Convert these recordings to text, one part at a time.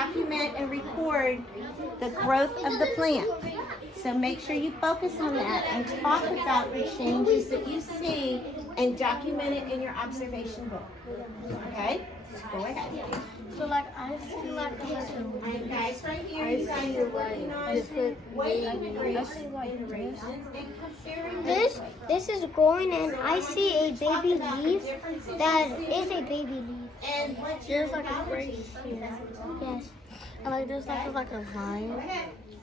document and record the growth of the plant. So make sure you focus on that and talk about the changes that you see and document it in your observation book. Okay? So go ahead. So like I feel like And guys, right here, you guys are working on weighing the grapes and raisins and comparing this is growing, and I see a baby leaf that is a baby leaf. and what There's like a grape here. Yes. And like there's like a vine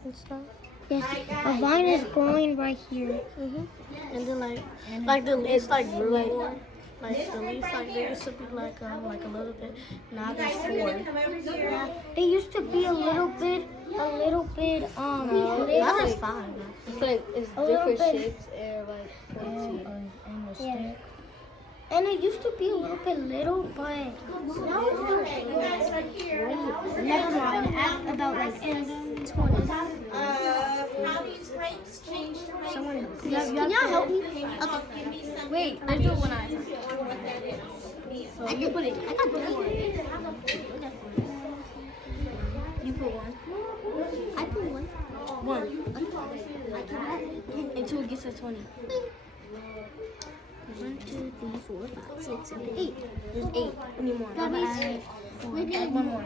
and stuff. Yes, a vine is growing right here. And then like the leaves like grew more. Like the leaves like they used to be like a little bit. Now there's four. Yeah, they used to be a little bit. Now there's five. It's like it's different shapes and like protein. Yeah. And it used to be a little bit little, but never mind. About like in 20s. how these grapes change the raisins. Someone, can y'all help me? Okay. Wait, I do one eye. What that is. So you put it. I got the one. You put one. I put one. Until it gets to 20. 1, 2, 3, 4, 5, 6, 7, 8. There's 8. We need more. Add one more.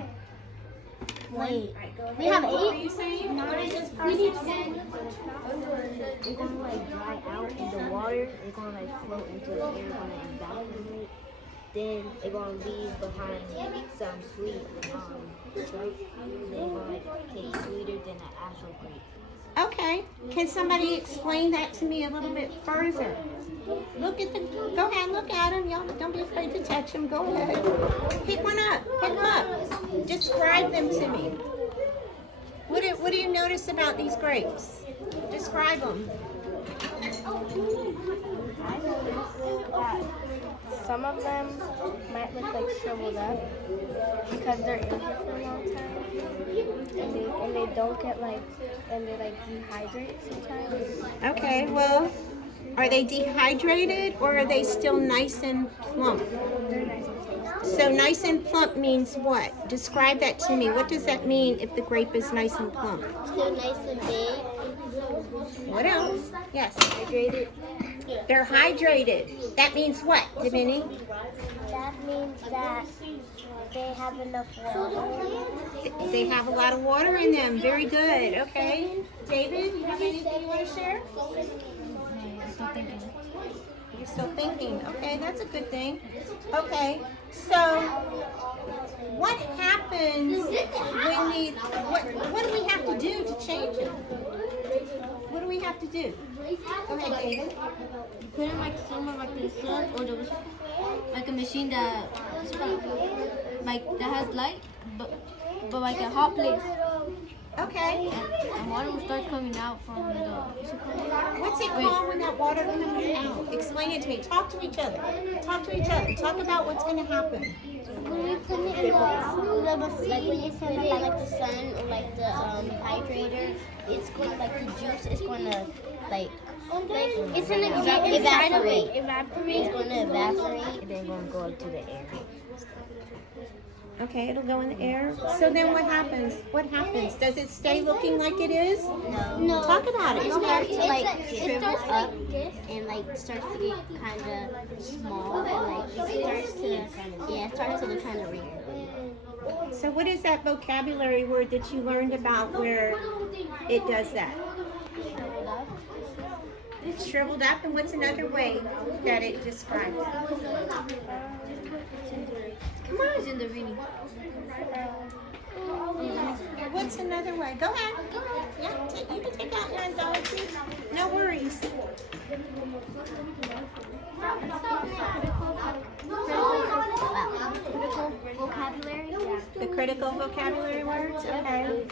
Wait. We have 8? 9. We need 10. It's gonna like dry out in the water. It's gonna like float into the air, gonna evaporate. Then it's gonna leave behind some sweet fruit. And then gonna like taste sweeter than the actual grape. Okay. Can somebody explain that to me a little bit further? Go ahead, look at them. Y'all don't be afraid to touch them. Go ahead. Pick one up. Pick them up. Describe them to me. What do you notice about these grapes? Describe them. I noticed that some of them might look like shriveled up because they're in here for a long time, and they don't get like, and they like dehydrate sometimes. Okay, well, are they dehydrated or are they still nice and plump? They're nice and plump. So nice and plump means what? Describe that to me. What does that mean if the grape is nice and plump? Still nice and big. What else? Yes. Hydrated. They're hydrated. That means what, Davini? That means that they have enough water. They have a lot of water in them. Very good. Okay. David, you have anything you want to share? You're still thinking. Okay, that's a good thing. Okay, so what happens when what do we have to do to change it? What do we have to do? Go ahead, David. You put in like somewhere like the sun, or there was like a machine that has light, but like a hot place. Okay. And water will start coming out from the. What's it called when that water comes out? Explain it to me. Talk to each other. Talk to each other. Talk about what's going to happen. When you put it in the machine, like when you put it in like the sun or like the hydrator, it's going like the juice is going to like it's going to evaporate. It's going to evaporate and then going to go into the air. Okay, it'll go in the air. So then what happens? What happens? Does it stay looking like it is? No. Talk about it. It starts to like shrivel up and like starts to get kind of small and like it starts to look kind of weird. So what is that vocabulary word that you learned about where it does that? It's shriveled up, and what's another way that it describes it? Come on. It's in the reading. What's another way? Go ahead. Yeah, you can take out your anthology. No worries. Critical vocabulary. The critical vocabulary words? Okay.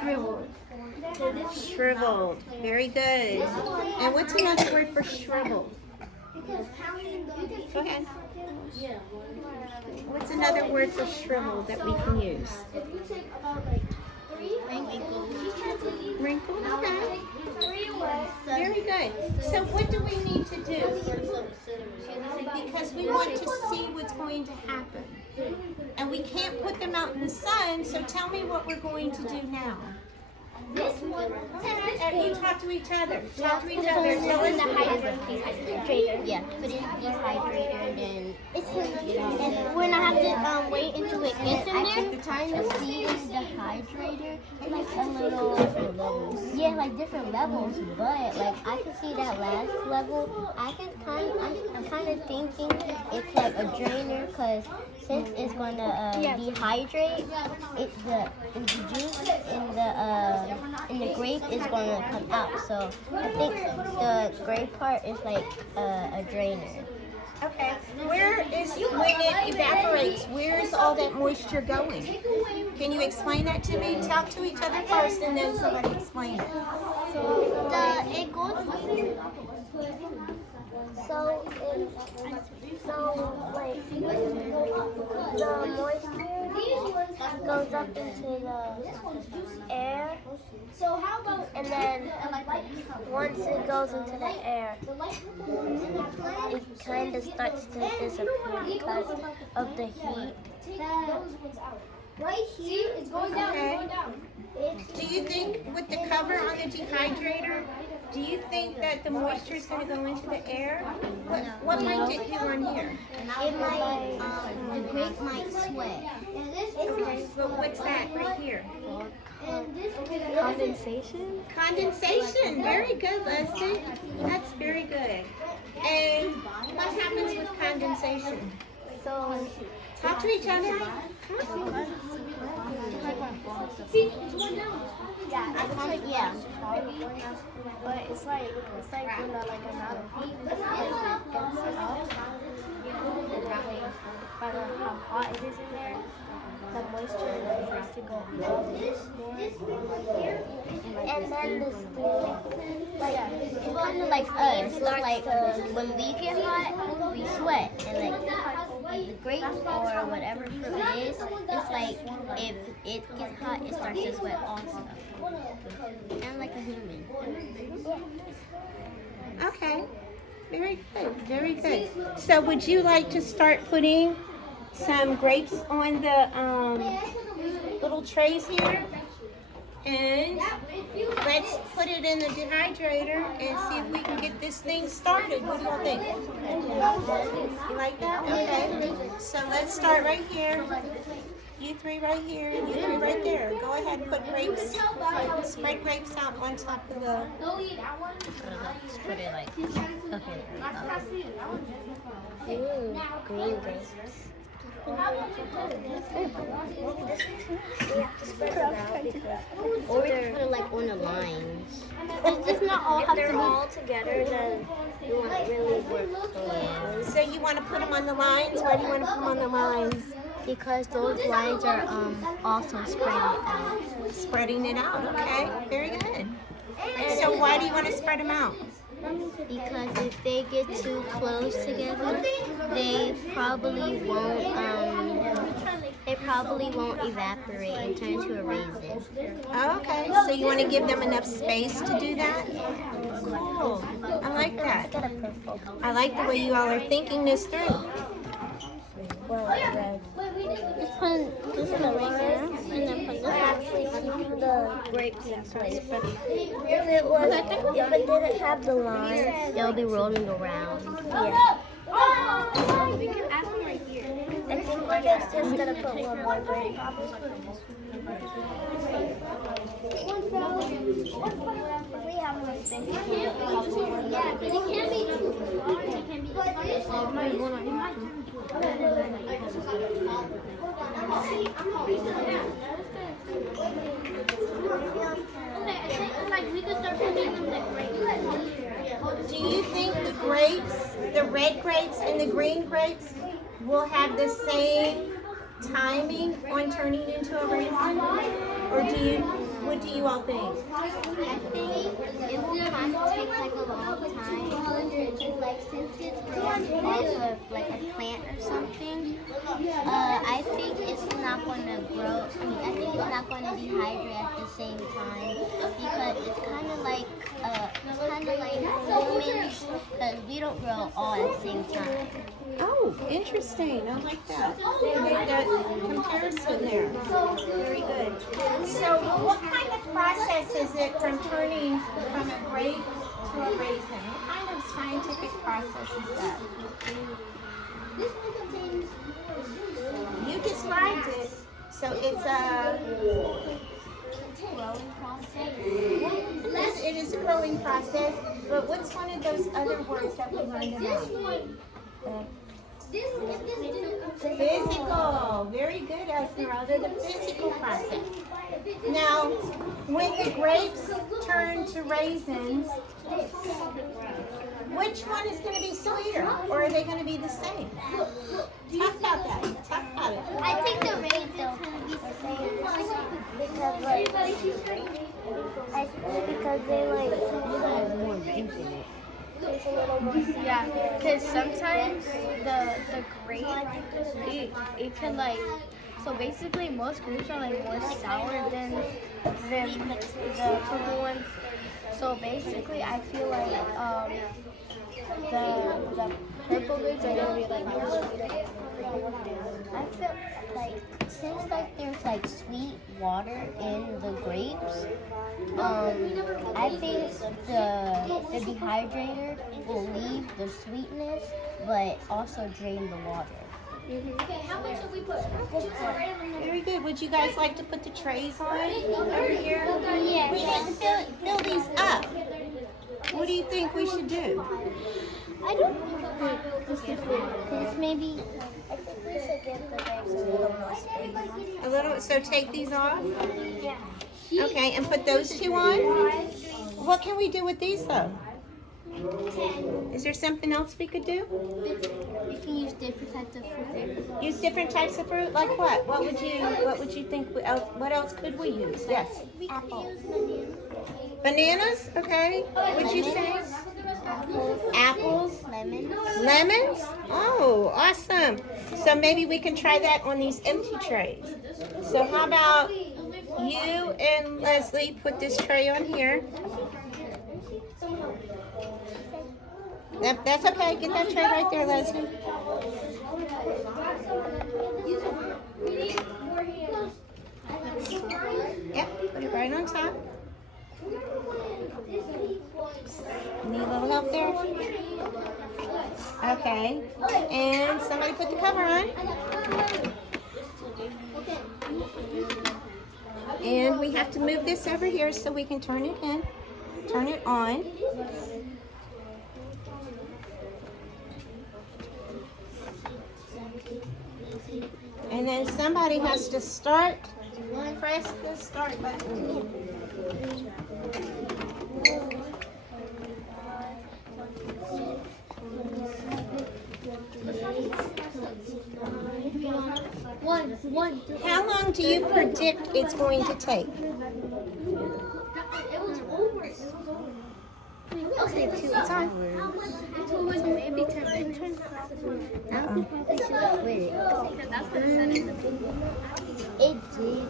Shriveled. Shriveled. Very good. And what's another word for shriveled? Go ahead. What's another word for shriveled that we can use? Wrinkled. Okay. Very good. So what do we need to do? because we want to see what's going to happen. And we can't put them out in the sun, so tell me what we're going to do now. You talk to each other. Talk to each other. Tell us. Dehydrator. Yeah, put it in dehydrator and then And we're not have to wait until it gets in I there. can kind of see in the dehydrator like a little different levels. Yeah, like different levels, but like I can see that last level. I'm kind of thinking it's like a drainer because since it's going to dehydrate, the juice in the grape is going to come out. So I think the grape part is like a drainer. Okay. Where is, when it evaporates, where is all that moisture going? Can you explain that to me? Talk to each other first and then somebody explain it. It goes so like the moisture goes up into the air. And then once it goes into the air, it kind of starts to disappear because of the heat. Right here, it's going down, Okay. it's going down. Do you think with the cover on the dehydrator, do you think that the moisture is going to go into the air? What might it do on here? It might, the grape might sweat. Okay, but what's that right here? Condensation? Condensation. Very good, Leslie. That's very good. And what happens with condensation? So Talk to each other. yeah. But it's like when the like amount of heat gets up, by how hot it is in there, the moisture starts to go up. And then the steam, It's kind of like us. It's like when we get hot, we sweat, and like the grape or whatever fruit it is, it's like if it gets hot, it starts to sweat also. And like a human. Okay. Very good. Very good. So would you like to start putting some grapes on the little trays here? And let's put it in the dehydrator and see if we can get this thing started. What do y'all think? You like that? Okay. So let's start right here. You three right here, and you three right there. Go ahead and put grapes, spread grapes out on top of the... Let's put it like, okay, green grapes. Or we can put it like on the lines. it's not all have to be all together, then it won't really work. So you want to put them on the lines? Why do you want to put them on the lines? Because those lines are also spreading out. Spreading it out, okay. Very good. So why do you want to spread them out? Because if they get too close together, they probably won't evaporate and turn into a raisin. Okay, so you want to give them enough space to do that? Cool. I like that. I like the way you all are thinking this through. just put this in the right here, and then put this The grapes in place. If it didn't have the line, They'll be rolling around. yeah. We can add them right here. I think we're just gonna put one more grape. We have more space. Yeah, but it can be too large, it can be like we could start putting them like right here. Do you think the grapes, the red grapes and the green grapes, will have the same timing on turning into a raisin? Or what do you all think? I think it will kind of take like a long time. Like since it's growing off of like a plant or something, I think it's not going to grow. I think it's not going to dehydrate at the same time because it's kind of like humans, because we don't grow all at the same time. Oh, interesting. I like that. Make that comparison there. Very good. So what kind of process is it from turning from a grape to a raisin? What kind of scientific process is that? You described it. So it's a Growing process. it is a growing process, but what's one of those other words that we learned about? Physical. Very good, Esmeralda. The physical process. Now, when the grapes turn to raisins, which one is going to be sweeter, or are they going to be the same? Talk about that. Talk about it. I think the raisin's gonna be the same Because they like have more juice in it. Yeah, because sometimes the grape, it can like, so basically most grapes are like more sour than the purple ones. So basically I feel like the purple grapes are gonna be like more sweeter. I feel like since like there's like sweet water in the grapes, I think the dehydrator will leave the sweetness, but also drain the water. Okay, how much have we put? Very good. Would you guys like to put the trays on over here? Yes. We need to fill these up. What do you think we should do? I don't think because maybe I think we should give the grapes a little more space. A little. So take these off. Yeah. Okay, and put those two on. What can we do with these though? Is there something else we could do? We can use different types of fruit. Use different types of fruit. Like what? What would you think? What else could we use? Yes. Apple. Bananas. Okay. Would you say? Apples. Lemon. Lemons? Oh, awesome. So maybe we can try that on these empty trays. So how about you and Leslie put this tray on here? That's okay. Get that tray right there, Leslie. Yep, put it right on top. Need a little help there? Okay. And somebody put the cover on. And we have to move this over here so we can turn it in. Turn it on. And then somebody has to press the start button. How long do you predict it's going to take? I'll say 2 hours. Maybe 10 minutes. Wait. That's what it said in the thing. It did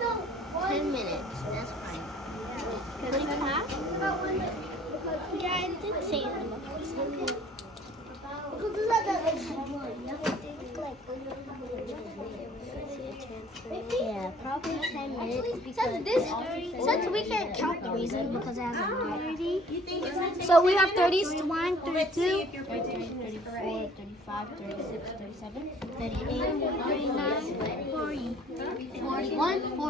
though. 10 minutes. That's fine. Cut it in half? Yeah, it did say it in the book. Yeah, probably 10 minutes. Since we can't count the reason because it has a number. You think it's going to take So we have 10 minutes? 31, Let's see 32, if your prediction is 34, correct. 35, 36, 37, 38, 39, 40, 41, 40.